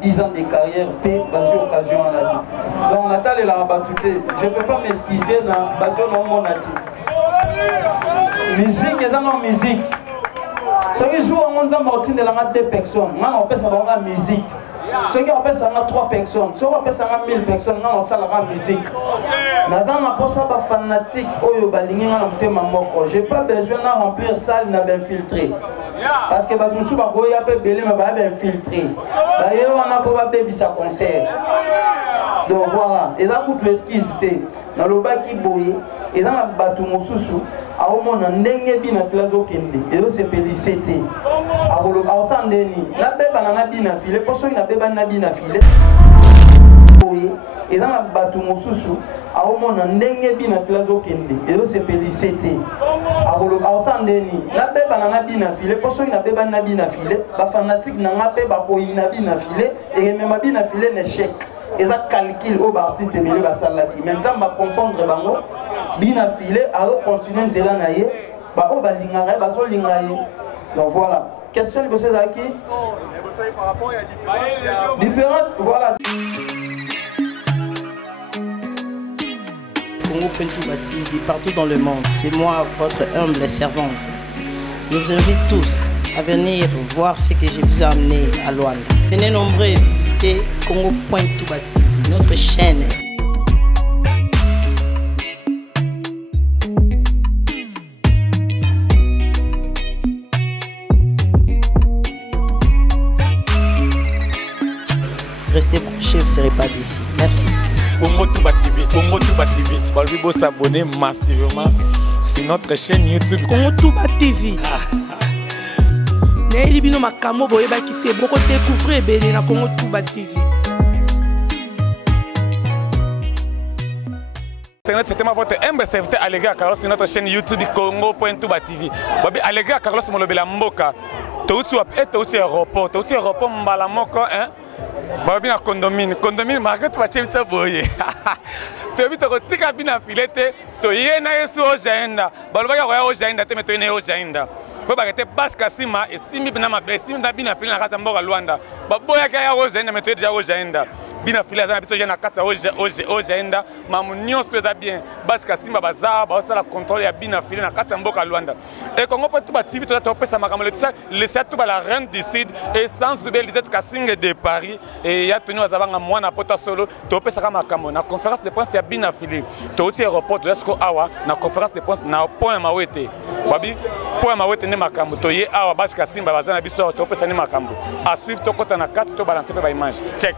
10 ans de carrière, paix, basée occasion à la vie. Donc Natal et la rabatouté, je ne peux pas m'excuser dans le bateau dans mon nati. Musique est dans la musique. Ceux qui jouent en monde mortine de la 2 personnes, on peut savoir la musique. Ceux qui appellent ça 3 personnes, ceux qui appellent ça 1000 personnes, on sait la musique. Nazan n'a pas ça fanatique, je n'ai pas besoin de remplir salle d'infiltrer. Parce que je suis pas infiltré. D'ailleurs, on n'a pas baby sa concert. Donc voilà, et là pour tout exquisité, dans le bas qui bouille, et dans la bateau Moussousou, à au monde en dengue bien à filazo kende, et là c'est pélicité. À au sang deni, la bébé n'a bien filé, pour ceux qui n'a pas bien filé. Et dans la bateau Moussousou, à au monde en dengue bien à filazo kende, et là c'est pélicité. À au sang deni, la bébé n'a bien filé, pour ceux qui n'a pas bien filé, la fanatique n'a pas bien filé, et même bien filé l'échec. Et ça calcule au artiste milieu va salaki. Même ça va confondre bango. Bien affilé, alors continuer de la naïe. Bah on va lingarer, bah on lingarer. Donc voilà. Question de bosser d'aki. Par rapport à la différence. Voilà. Congo Pentouba TV partout dans le monde. C'est moi, votre humble servante. Je vous invite tous à venir voir ce que je vous ai amené à Luanda. Venez nombreux visiter Congo.touba TV, notre chaîne. Restez branchés, vous ne serez pas d'ici. Merci. Congo.touba TV, Congo.touba TV. Vous pouvez s'abonner massivement. C'est notre chaîne YouTube. Congo.touba TV. Ne libino makamo boyeba kité boko découvrir belé na Congo.touba TV. C'était votre humble serviteur Allégra Carlos sur notre chaîne YouTube Congo.touba TV. Babi Allégra Carlos molobela mboka. Touti wa et touti aéroport, touti aéroport mbala moko hein. Babi na condomine market ba chemisa boye. Tobi to tika bina filete to yena yesu ojenda. Baloba ya ojenda te meto yena ojenda. Vous avez basse Kassima et si vous avez bien filé dans la Luanda. Vous avez déjà bien filé dans bien. Basse Kassima, Bazar, la contrôle et bien filé dans la Luanda. Et Congo Pentouba TV, tu as la reine du Sud et sans oublier les Kassing de Paris. Et il y a tenu à avoir un mois à Pota Solo. Tu as la conférence de presse, il y a bien filé. Tu as aussi aéroport de l'Esco Awa, la conférence de presse, na point Mawete. Babi, point Mawete. Makambo toye awa basi kasimba bazana biso to pesa ni makambo a suivre to kota na 4 to balancer ba image check.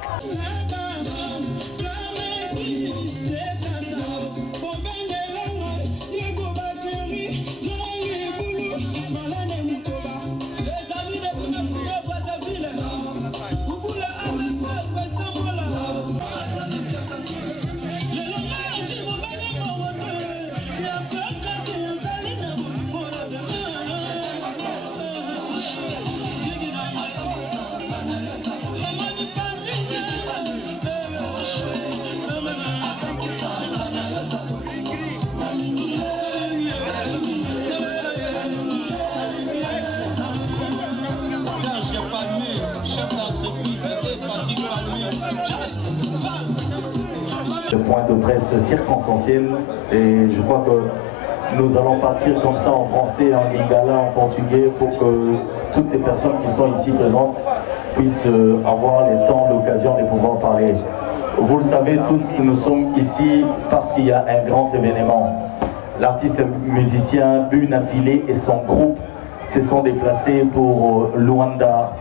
Le point de presse circonstanciel et je crois que nous allons partir comme ça en français, en lingala, en portugais pour que toutes les personnes qui sont ici présentes puissent avoir le temps, l'occasion de pouvoir parler. Vous le savez tous, nous sommes ici parce qu'il y a un grand événement. L'artiste musicien Buna Filé et son groupe se sont déplacés pour Luanda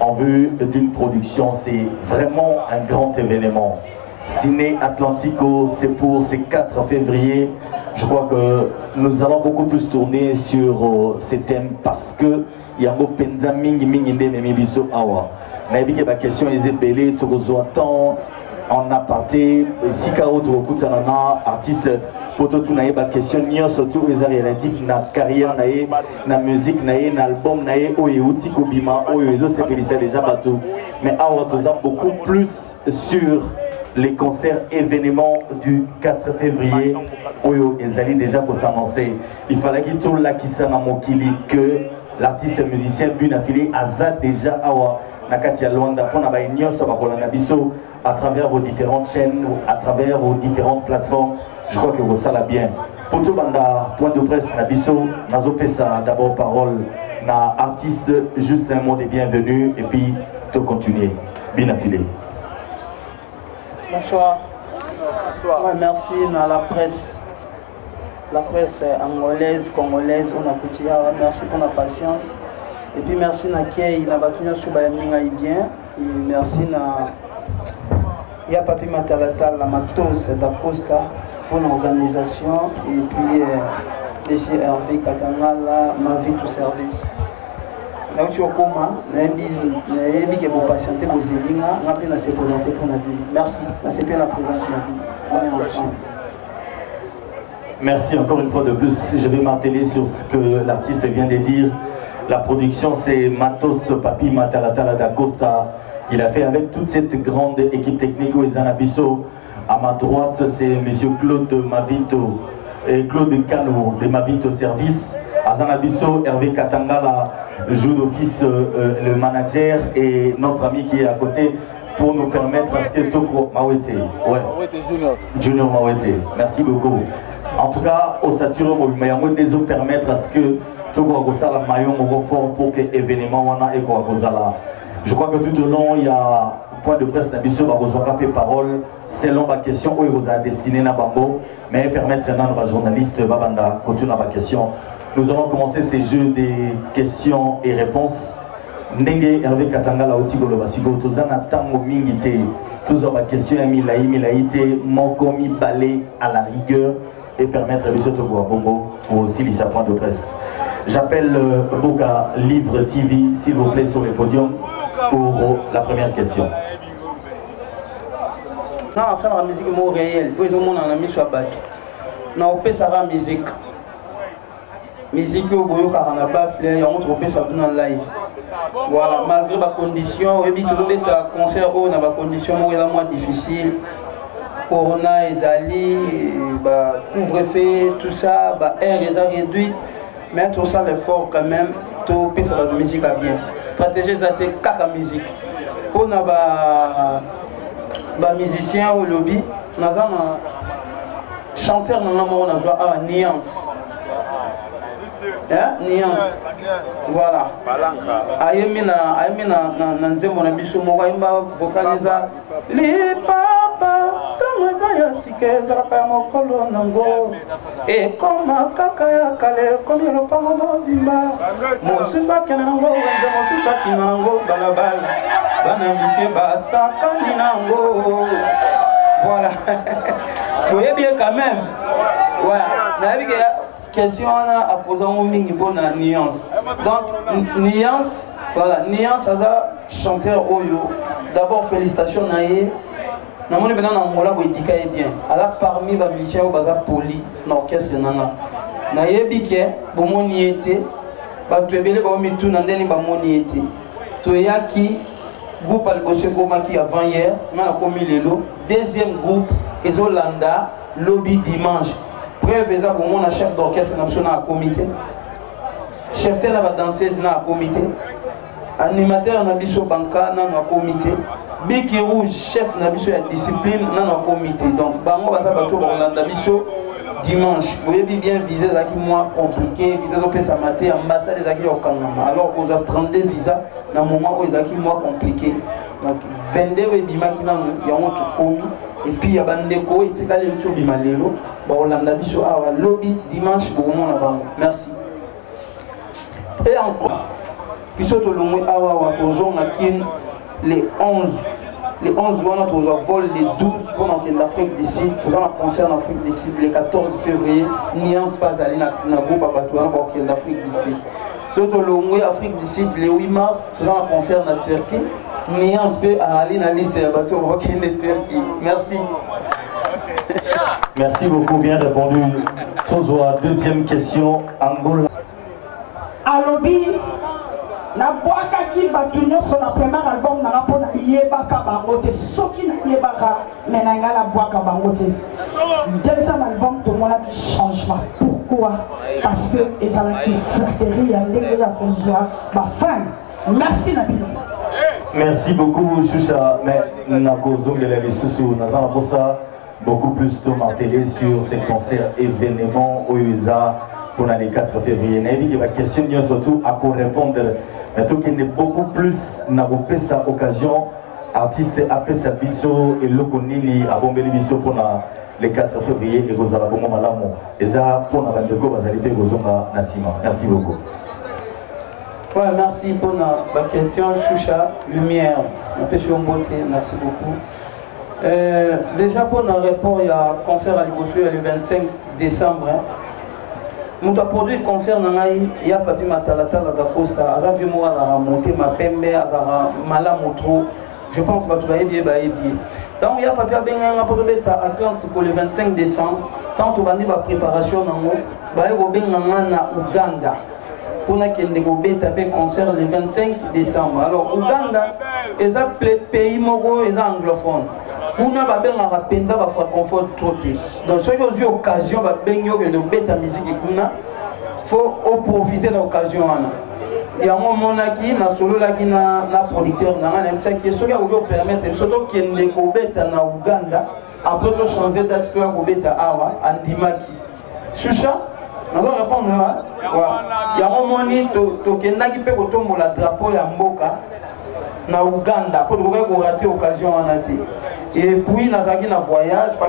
en vue d'une production. C'est vraiment un grand événement. Ciné Atlantico, c'est pour ce 4 février. Je crois que nous allons beaucoup plus tourner sur ces thèmes parce que il y a beaucoup de mingi mingi d'ennemis biso awa. Naïbi que ma question est belée, tout temps en aparté. Si kao tu écoutes un artiste, pour tout naïe ma question ni surtout les relatifs na carrière naïe, na musique naïe, na album naïe, oye outi kobima, oye c'est félicité déjà partout. Mais awa tu as beaucoup plus sur les concerts événements du 4 février où ils allaient déjà pour s'annoncer. Il fallait qu'il tourne là qui s'en mokili que l'artiste musicien Buna Filé a déjà awa nakati ya Luanda pour na ba nyonso ba kolanda biso à travers vos différentes chaînes, à travers vos différentes plateformes. Je crois que vous ça la bien. Pour tout banda point de presse na biso nazo pesa d'abord parole na artiste, juste un mot de bienvenue et puis tout continuer. Bien affilé. Bonsoir. Bonsoir. Ouais, merci à la presse angolaise, congolaise, on a coûté. Merci pour la patience. Et puis merci à Kei, la batunia sur Bayamina bien. Et merci à Ya Papi Matalata, la Matos d'Acosta pour l'organisation. Et puis DG Hervé Katangala, ma vie tout service. Là où tu es au coma, Naïbi qui est pour patienter pour Zélinga, on a pu se présenter pour Nabi. Merci, c'est bien la présence Nabi. On est ensemble. Merci encore une fois de plus. Je vais marteler sur ce que l'artiste vient de dire. La production, c'est Matos Papi Matalatala d'Acosta. Il a fait avec toute cette grande équipe technique où ils en Abisso. À ma droite, c'est M. Claude Mavito et Claude Cano de Mavito Service. À Zanabisso, Hervé Katangala joue d'office le manager et notre ami qui est à côté pour nous permettre à ce que Toko Mawete. Ouais. Junior Mawete. Merci beaucoup. En tout cas, au Satiro, nous permettre à ce que Toko Agosala Mayon fort pour que l'événement wana et Agosala. Je crois que tout au long, il y a point de presse d'ambition Bagosaka fait parole selon ma question où il vous a destiné na Bambo, mais permettre maintenant à journaliste Babanda continuer ma question. Nous allons commencer ces jeux des questions et réponses. Ndenge Hervé Katangala Otigolo Basigo, Tozana Tango Mingite, toujours ma question à Milaïte, Mokomi Balé à la rigueur et permettre à M. Togo Bongo pour aussi les points de presse. J'appelle Boka Livre TV, s'il vous plaît, sur le podium pour la première question. Non, ça la musique est réelle. Tout le monde en a mis sur la batte. Non, on peut savoir la musique. Musique au boyo car on a pas fait, on trouve ça dans live. Voilà, malgré ma condition, et puis tout le concert on a ma condition où il est moins difficile. Corona, Ezali, couvre-feu, tout ça, air les a réduit. Mais tout ça l'effort quand même, tout peut la musique à bien. Stratégie c'est caca musique. Pour nos musiciens au lobby, nous avons un chanteur dans l'amour, on a joué à Nuance. Nuance. Voilà. Aïmina Nanzemo Nabiso Moraïma vocalisa. Les papas, Tamazaya Sikeza Mokolo Nango. Et comme Kakaya Kale, comme le parlement Bimba. Mosusa Kenango, Mosusa Kinango, Balabal. Banamike Basa Kaninango. Voilà. Vous voyez bien quand même. Voilà. Question à poser au mingi pour la nuance. Donc, nuance, voilà, nuance, ça a chanteur Oyo. D'abord, félicitations, Naye. Nous avons maintenant un mola pour éduquer bien. Alors, parmi les musiciens, on va poli, l'orchestre, Nana. Naye Biké, pour mon niété, tu es belé pour me tout, Nandeni, pour mon niété. Tu es qui, groupe Al-Boseko qui avant hier, on a commis les lots. Deuxième groupe, Ezolanda, lobby dimanche. Preuve pour moi, chef d'orchestre national à comité. Chef de la danseuse à comité. Animateur na biso banca na comité. Biki rouge chef na biso la discipline na comité. Donc bango bata bato Rolanda biso dimanche. Vous voyez bien visé zaki moins compliqué, visé au pesa maté ambassade zaki au Kangama. Alors qu'on a 32 visas dans moment où zaki moins compliqué. Donc 22 webima qui na ya on tout commis. Et puis il y a Bandeko et Tikale Luchobi Malelo. Rolanda biso à lobby dimanche pour moi là-bas. Merci. Et encore, puis surtout le mois awa toujours les 11 on a vol les 12 pendant l'Afrique du Sud, tout un concert en Afrique du Sud, le 14 février, Nuance pas aller dans groupe à Batouan pour l'Afrique du Sud. Surtout le mois Afrique du Sud, le 8 mars, tout un concert en Turquie, Nuance peut aller dans la liste de Batouan pour qu'il est Turquie. Merci. Merci beaucoup, bien répondu. Toujours deuxième question, Angola. Alobi, na boaka ki batunyo sur la premier album na rapona yebaka bangote soki na yebaka mais na ngala boaka bangote. Deuxième album tout le monde a changement. Pourquoi? Parce que ils ont une flatterie à l'égard de la ba fan. Merci Nabilo. Merci beaucoup, Choucha. Mais pour ça, beaucoup plus de télé sur ces concerts événements au USA pour l'année 4 février. Il y a une question surtout à quoi répondre. Mais tout qui est beaucoup plus n'a pas cette occasion. Artiste après sa biso et le konini a bombé les biso pour le 4 février et vous allez bon malamo. Et ça pour la bande de go bazalité gozonga nasima. Merci beaucoup. Ouais, merci pour la question, Choucha, lumière, un peu sur beauté, merci beaucoup. Déjà pour notre rapport, il y a un concert à Libosso le 25 décembre. Nous avons produit un concert, il y a Papi Matalata, la Dakosa, il y a monté ma pembe, il y a Malamotro, je pense que tu vas bien. Tant il y a Papi Abenga pour le 25 décembre, tant tu vas dire la préparation, il y a Uganda. Pour un concert le 25 décembre. Alors, Ouganda, c'est un pays anglophone. On a un confort trop. Donc, si vous avez l'occasion de la musique, il faut profiter de l'occasion. Il y a un moment qui est solo, qui est un producteur, qui est permettre, surtout qui est en Ouganda, après de changer d'être en Dimaki. Choucha? Alors répondre il y a un moment qui peut retomber le drapeau ya mboka na Ouganda pour rater l'occasion en ati. Et puis nous avons un voyage en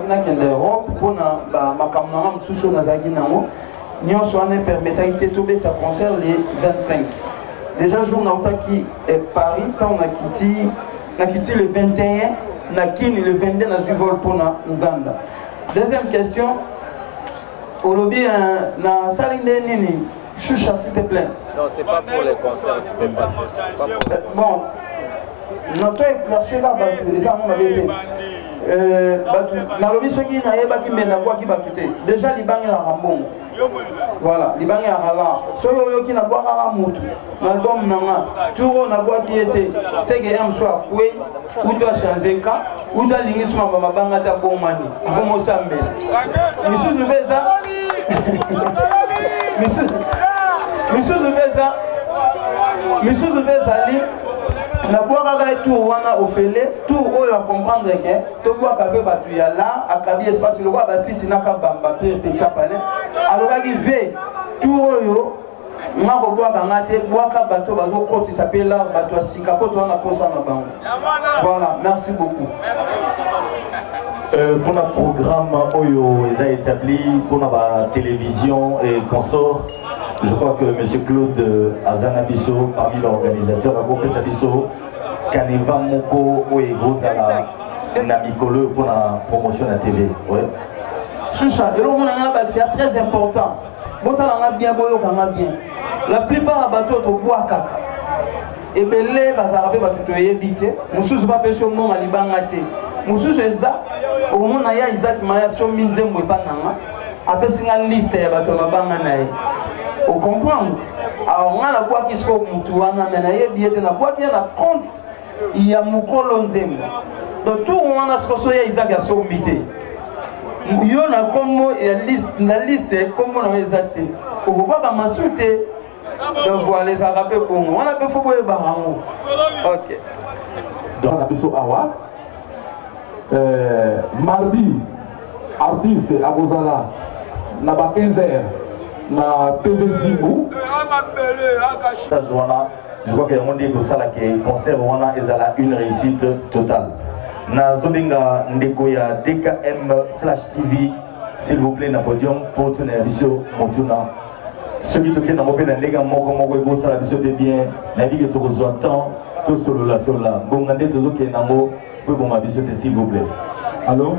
Europe pour ma camarade sous nazaki nango nous sommes permettre de concert les 25. Déjà jour qui est Paris tant on a quitté le 21 na Kini le 22 na vol pour na Ouganda. Deuxième question. Aujourd'hui, dans la salle de Nini, Choucha, s'il te plaît. Non, c'est pas pour les concerts que tu peux passer. Bon, notre classé là, déjà, on avait dit. Dans le mission qui n'a pas qui va quitter. Déjà, les bancs à Rambon. Voilà, les bancs à Rala. Ceux qui n'a pas à Ramout. L'album Nanga. Tout n'a pas qui était. C'est que M soit oui, ou doit changer cas, ou doit ligner sur ma banga de bon mani. Comme au Sambe. Monsieur de Beza. Monsieur de Beza. La boire avec tout wana ofele tout oyo comprendre que to boire kabe batu ya là akabi espace le boire batiti na ka bamba petit apale alors qui ve tout oyo ngako boire ngate boire ka bato bazo koti s'appelle là bato sika poto wana posa na bango. Voilà, merci beaucoup. Pour notre programme oyo ils a établi pour la télévision et consort. Je crois que M. Claude Azanabiso, parmi l'organisateur, a compris Sabiso, Kaneva Moko, Oego, Zala, Namikolo pour la promotion de la TV. Ouais. Choucha, c'est très important. Bien. La plupart des bateaux sont bois caca. Et belé, bazarabé, bateau évité. Nous sommes pas pêchés au monde à Libangate. Nous sommes au monde à Isaac Maya, sur Minzem ou Panama. Après, c'est une liste de bateaux à Banganaï. Vous comprenez? Alors, on a la boîte qui se fait au Moutouana, mais il y a des boîtes qui a compte, il y a Moukolo Nzem. Donc, tout le monde a ce que Isaac a sombité. Il y a la liste, comme on a exacté. Pour ne pas m'insulter, de voir les Arabes pour nous. On a fait faux les barreaux. Ok. Dans la Bissau Awa, mardi, artiste à Rosala, n'a pas 15h. Na TV Zimbu. Je vois que le concert est une réussite totale. Na Zobinga Ndekoya DKM Flash TV, s'il vous plaît, na podium pour tourner la vision Montuna. Ceux qui toquent dans mon pays, les gars, moi, ça la vision est bien. La vie est tout temps, tout sur la sol là. Bon, on a des choses qui sont dans mon pour qu'on m'avise s'il vous plaît. Allô?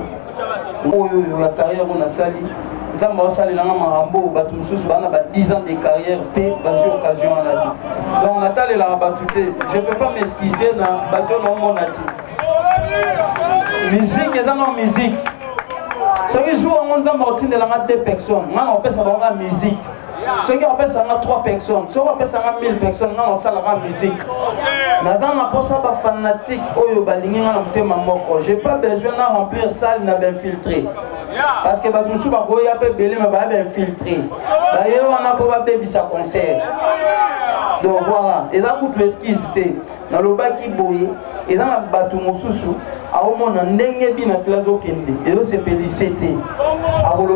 La carrière, on a sali. Nous avons salé dans Marambo, bateau sous 10 ans de carrière, paix, basée occasion à la vie. Donc, on a talé la rabatouté. Je ne peux pas m'excuser dans le bateau dans mon ati. Musique est dans la musique. Ceux qui jouent en faisant partie de la 2 personnes, on peut savoir la musique. Ceux qui appellent ça 3 personnes, ceux qui appellent ça 1000 personnes, on sait la musique. Nous avons pas fanatique, je n'ai pas besoin de remplir salle d'infiltrer. Parce que nous sommes infiltrés. D'ailleurs, on n'a pas besoin de concert. Donc voilà, et là, vous devez excuser. nalobaki boye eza na bato mosusu aomona ndenge bina file azokende ezosepelise te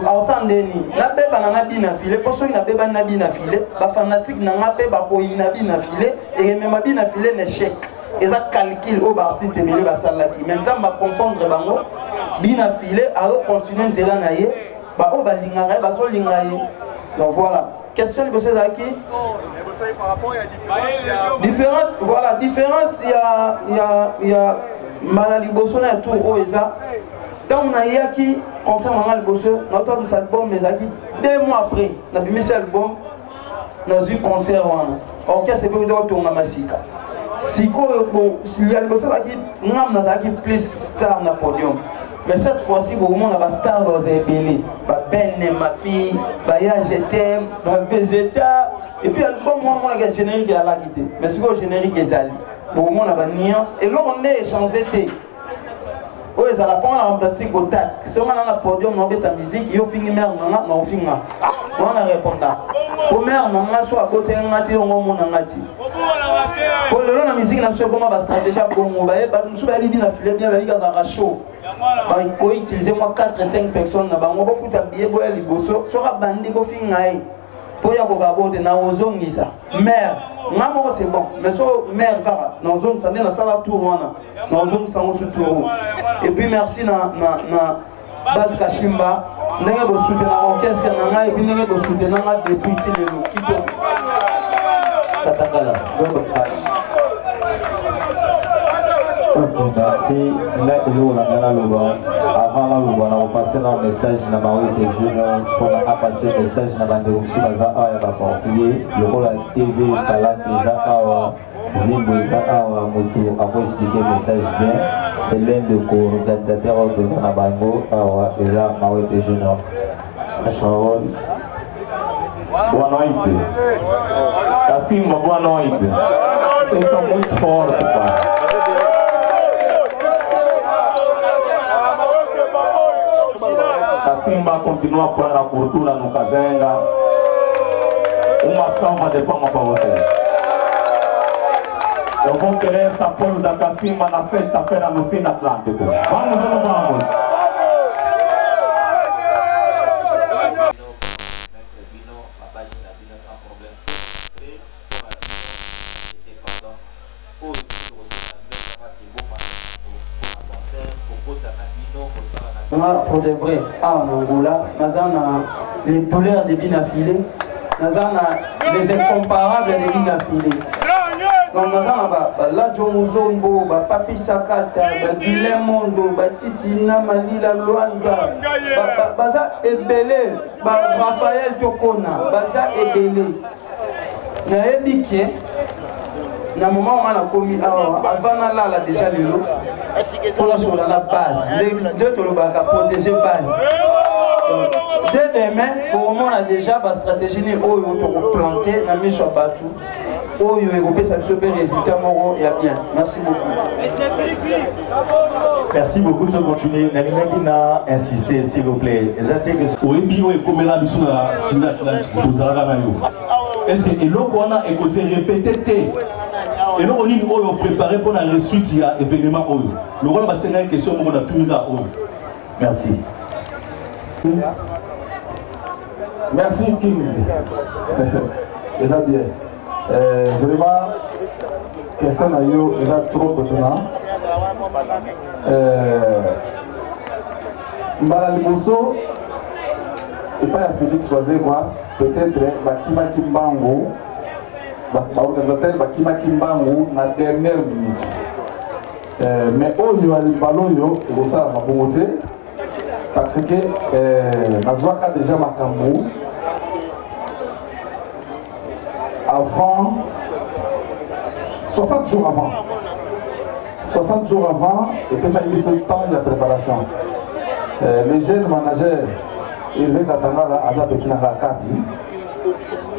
aosala ndeni nabebana na bina file mpo soki nabebani na bina file bafanatike na nga mpe bakoyina bina file ekemema bina file na échec eza calcul oyo baartiste ebele basalaki me nzambe aconfondre bango bina file azocontinue nzela na ye baoyo balingaka ye bazolinga ye donc voilà question liboso ezalaki différence voilà différence ya mbala liboso na ya tour oyo eza ntango nayaki concert nanga liboso naotobisa album ezalaki 2 mois après nabimisi album nazwi concert wana orchestre mpe otonga masika sikoyo ya liboso ezalaki ngam nazalaki plus star na podium mais cette fois-ci bokomona bastar baza ebele babene mafi baya jetem bavegeta et puis album mwamonaka générique eyalaki te mais sikoyo générique ezali bokomona banuance eloko nde échange te oyo ezala mpona na bamtati kotak songa na na podium naobeta musique yo fingi mare nanga naofinga wana répondant po mare nanga so abotenga te yongo omonanga te po lelo na musique na biso ekoma bastratégie ya bongo bato mosusu bayebi na file bien bayebi kazalaka show bakoutilize mwa 4-5 personnes na bango bofuta biye boya liboso soki abandi bofinga ye po ya kokabo te na ozongisa mare nga moko c'est bon mais so mare kaka na ozongisa nde nasala tour wana na ozongisa ngo su tour et puis merci na base kashimba ndenge bosutena orchestre na ngai et puis ndenge bosutena nga depuis ti lelo kito tatakala Ok, merci. Là, avant la loba, on va passer dans le message na Mawete Junior pour passer le message na Bandero Msubaza Aya Portugais. Le rôle à TV, Talak, Awa, Zimbo, Awa, Moto, à expliquer le message bien. C'est l'un des co-organisateurs de Zanabango, Awa, Eza Mawete Junior. Achorol. Boa noite. Kassimba, boa noite. Vocês são muito fortes, pai. Kassimba continua com a cultura no Kazenga. Uma salva de palmas para vocês. Eu vou querer esse apoio da Kassimba na sexta-feira no Cine Atlântico. Vamos ou não vamos? Pour de vrai, en Angola, nous avons les douleurs des binafilés, nous avons les incomparables des binafilés. Donc nous avons la Jomuzombo, Papi Sakata, Guilhem Mondo, Titina Malila Luanda, Baza Ebele, Raphaël Tokona, Baza Ebele. Naebike, na moment où on a commis avant là déjà le lot. Il faut sur la base. Deux te le protéger base. Dès demain, pour moi, on a déjà ma stratégie pour planter, on a mis sur bateau. Oh, il y a un super résultat, il y a bien. Merci beaucoup. Merci beaucoup de continuer. Nalina qui n'a insisté, s'il vous plaît. Oui, bio et comme la mission à Sina Atlantique, vous allez la et c'est l'eau qu'on a et qu'on s'est répété. Et nous, on a préparé pour la suite il y a événement. Le rôle va une question pour la plus là. Merci. Merci King. Et ça bien. Vraiment, question à yo, il a trop maintenant. Mbala Liboso, et pas à Félix Oisé, quoi. Peut-être Bakima Kimbango, l'organisateur Bakima Kimbango, la dernière minute. Mais au niveau du ballon, il y a ça à bonté parce que Nazwaka déjà Makambo avant 60 jours avant. 60 jours avant, et puis ça a eu ce temps de préparation. Les jeunes managers, ils veulent attendre à la petite Nakati.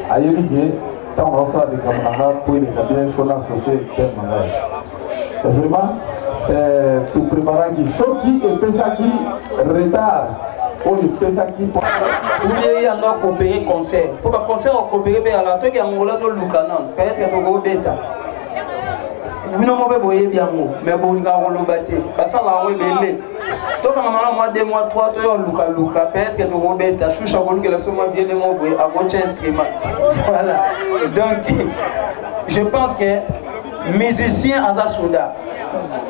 À Yélié, tant on s'en des camarades pour les bien, il faut l'associer à vraiment, tout préparer qui sont qui et penser qui retard. Ou le penser qui pour. Il y a un coopérer concert. Pour le concert, on coopérer à la truc et on l'a dans le canon. Peut-être que tu vas bêta. bino mo be boye biango mais bo nga koloba te basala we bele to kama mama moi 2 mois 3 to yo luka peut-être que to go beta choucha ko que la soma vient de mo voye à gauche instrument voilà donc je pense que musicien aza soda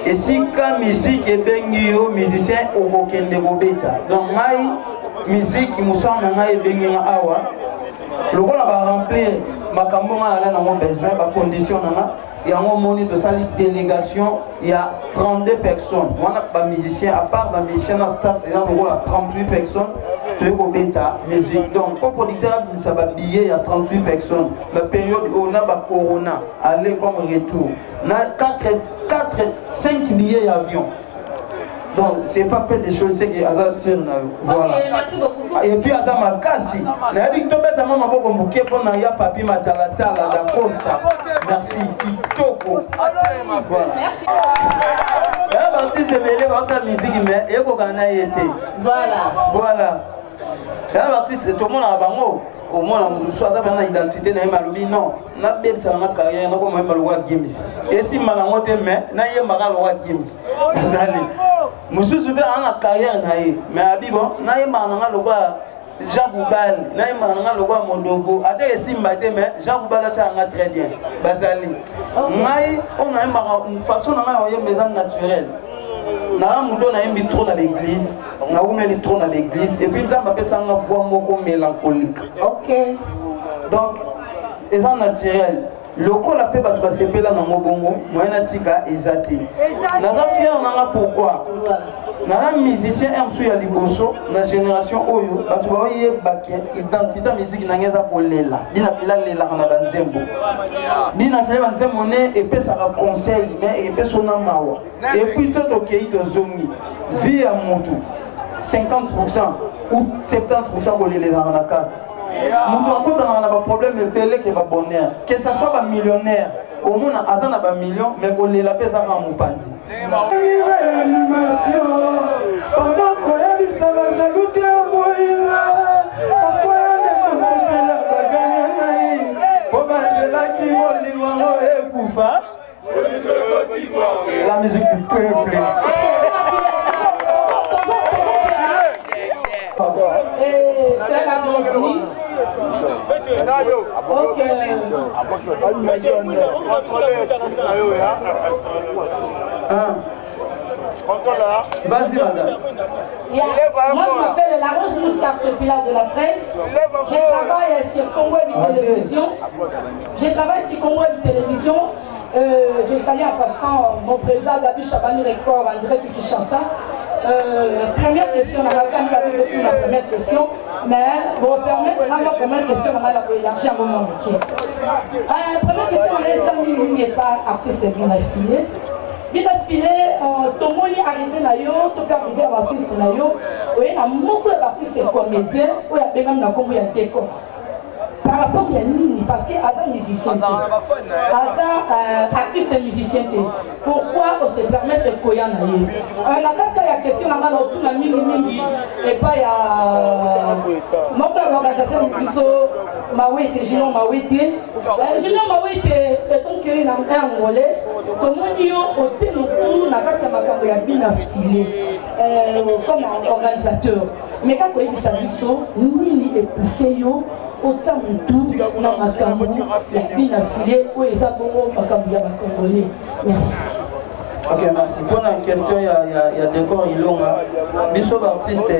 et si quand musique est bengi yo musicien au kende go beta donc mai musique musana ngai bengi nga awa lokola ba remplir makambo nga na mo besoin ba condition na yango moni to sali délégation il y a 32 personnes wana ba musicien à part ba musicien na staff il y a 38 personnes to ko beta musique donc pour producteur ça va billet il y a 38 personnes la période où on a ba corona aller comme retour na 5 billets avion. Donc, c'est pas peu de choses, c'est que Azar Sir, voilà. Merci beaucoup. Et puis Azar Makasi, n'a dit que tu as maman pour bouquet pour n'aia papi matalata la d'acosta. Merci. Kitoko. Voilà. La partie de mêler dans sa musique, mais il faut qu'on ait été. Voilà. Voilà. La artiste, tout le monde a bango. Au moins, soit dans l'identité, non, n'a pas besoin de carrière, n'a pas même le games. Et si malangote mais n'a pas le games. Monsieur Soubé a la carrière naïe, mais Abibo n'a pas le Jean Goubal, n'a pas le Mondogo. A des simbaté mais Jean Goubal a très bien. Bazali. Naïe, on a une façon de maison naturelle. Na muto na yembi trop dans l'église, na oumeli trop dans l'église et puis ça m'appelle ça une voix moko mélancolique. OK. Donc c'est naturel. Le col a fait battre passer là dans mon bongo, moyenne tika ezati. Na za fier na pourquoi? Na musicien amsu ya liboso na génération oyo batu ba ye baké identité musique na ngeza kolela. Bina fila lela na banzembo. Bina fila banzembo ne et puis ça va conseil mais et puis sona mawa. Et puis tout OK to zongi. Vie à moto 50% ou 70% pour les dans la carte. Nous avons un problème de qui va bonheur. Que ce soit un millionnaire, au moins un million, mais qu'on les appelle ça un moupandi. Pendant que ça va s'ajouter au moyen, la musique du peuple. Et c'est la bienvenue. Ok. Vas-y, madame. Moi, je m'appelle la Rose Moustaphe Pilar de la presse. Je travaille sur Congo et Télévision. Je travaille sur Congo et Télévision. Je salue en passant mon président Gabi Chabani Record en direct de Kinshasa. Première question, on a répondu la première question, mais pour permettre la première question, on va élargir un moment entier. Première question, on est amis, n'est pas artiste bien affilié. Bien affilié, tout le monde est arrivé là, tout le monde est arrivé à l'artiste là, il y a beaucoup d'artistes comédiens, il y a même un décor. Par rapport à Nini, parce que Aza musicien, Aza artiste et musicien, pourquoi on se permet de koya na ye? La classe il y a question là dans tout la mini et pas il y a notre organisation plutôt Mawete Junior Mawete. Junior Mawete étant qu'il y a un relais, tout le monde y au tient tout la classe makambo ya bien affilé comme organisateur. Mais quand on dit ça Nini est poussé yo autant de tout dans ma campagne, la vie n'a filé, où est ça pour ma campagne congolais. Merci. Ok, merci. Pour la question, il y a décor, il y a des artistes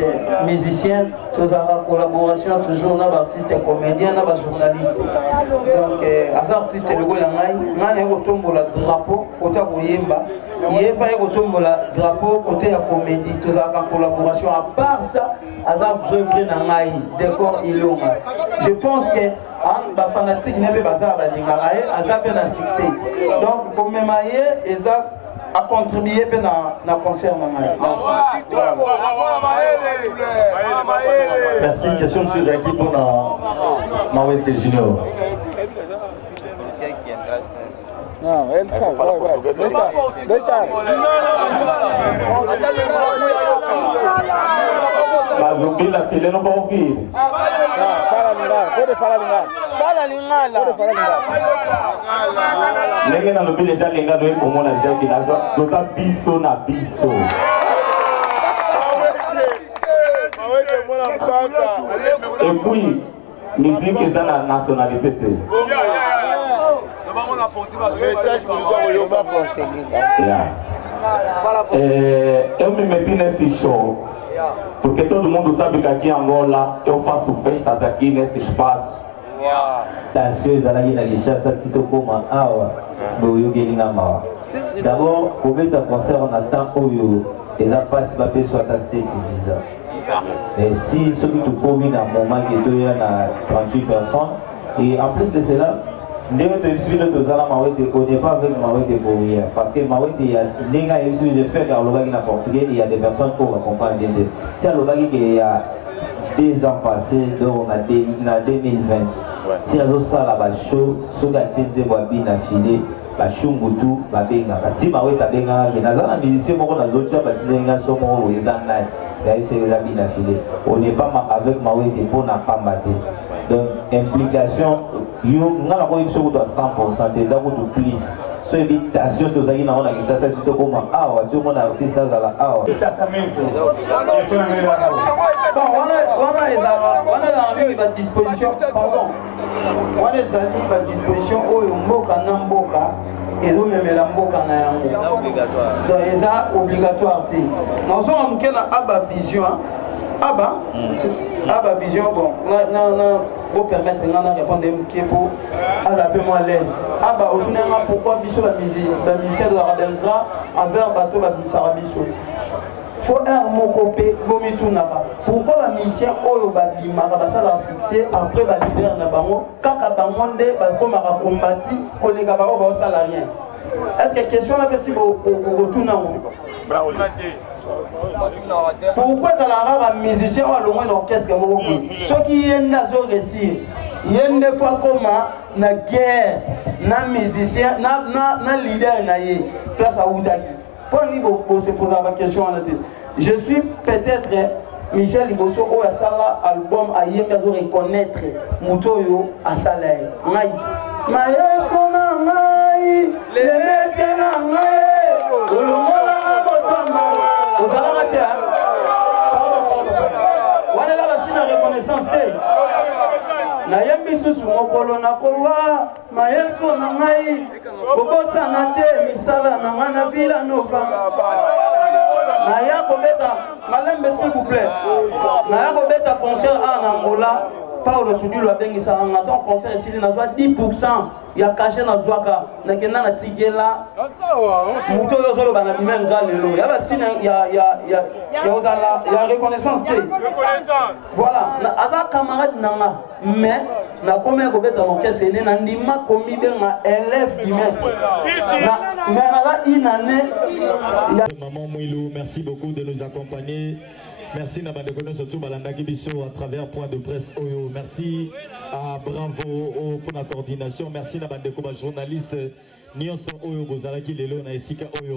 musiciens, tous en collaboration, toujours des artistes comédiens, des journalistes. Donc, les artistes, le goût il y a un drapeau côté Boyemba, il n'y a pas un drapeau côté la comédie, tous en collaboration. À part ça, vrai décor, il y a. Je pense que les fanatiques ne peuvent pas faire un succès. Donc, pour me mailler, a contribué à le concert. Merci. Question de Suzaki pour Mawete Junior. Non, elle fait. La télé n'a pas envie. ndenge nalobi deja lenga doye komona deja kinaza toza biso na biso. Et puis musique eza na nationalité te. Eu me meti nesse show porque todo mundo sabe que aqui em Angola eu faço festas aqui nesse espaço. Tension ezalaki na Kinshasa tito koma awa boyokelinga mawa. D'abord kobetisa concert na temps oyo eza mpasi bapeswa ata 7 visa. Mais si soki tokomi na moment ke toya na 38 personnes et en plus de cela ndenge toyebisi bino tozala mawete on n'est pas avec mawete pour rien parce que mawete ya ndenge ayebisi j'espère qu'alobaki na portugais il y a des personnes qui comprennent bien te si alobaki qu'il y a 2 ans passés donc na 2020 si azosala bashow soki atie nzembo abi na file bashungutu babengaka ti mawete abengaka naza na musicien moko nazotia batindenga so moko eza nai on n'est pas avec Mawete pour na pambate. Donc implication yo ngala ko yimso ko 100% des ago to please. So invitation to zaki na ona kisasa to koma awa tu mona artiste azala awa. Wana na mingi ba disposition pardon. Wana zali ba disposition oyo mboka na mboka et nous même la mboka na yango. Donc eza obligatoire te. Nous on mukela aba vision aba vision bon na pour permettre de répondre pour adapter à l'aise. Aba otunanga pourquoi biso la musique de la Rabengra envers bateau la bisarabiso. Faut un mot copé gomitunaba. Pourquoi la mission oyo babimaka basala succès après ba leader na bango kaka bangonde ba komaka kombati kolega ba ba salarié. Est-ce que question là que si vous tunango pourquoi dans la rare musicien ou à l'orchestre ceux qui viennent dans ce récit il y a une fois comme na guerre na musicien na leader na place à Oudaki pour nous se poser la question je suis peut-être Michel Liboso ou à Sala album à yemba reconnaître Mutoyo à Salai maestro na ngai le maître na ngai na yembi susu mokolo na kowa maestro na ngai kobosana te misala na nga na vila nova na ya kobeta malembe s'il vous plaît na ya kobeta concert en Angola Paulo Tudilo abengisa nga ton concert ici na 10% ya caché na zwaka na kenda na tigela muto yo zolo bana bimenga lelo ya basina ya ozala ya reconnaissance voilà na aza camarade nanga mais na comme ko beta l'orchestre ene na ndima komi benga élève du maître na mais na une année Maman Mouilou, merci beaucoup de nous accompagner. Merci Nabandekone surtout Balanda Kibiso à travers Point de Presse Oyo. Merci à Bravo pour la coordination. Merci Nabandeko journaliste Nyonso Oyo Bozaraki Lelo na Esika Oyo.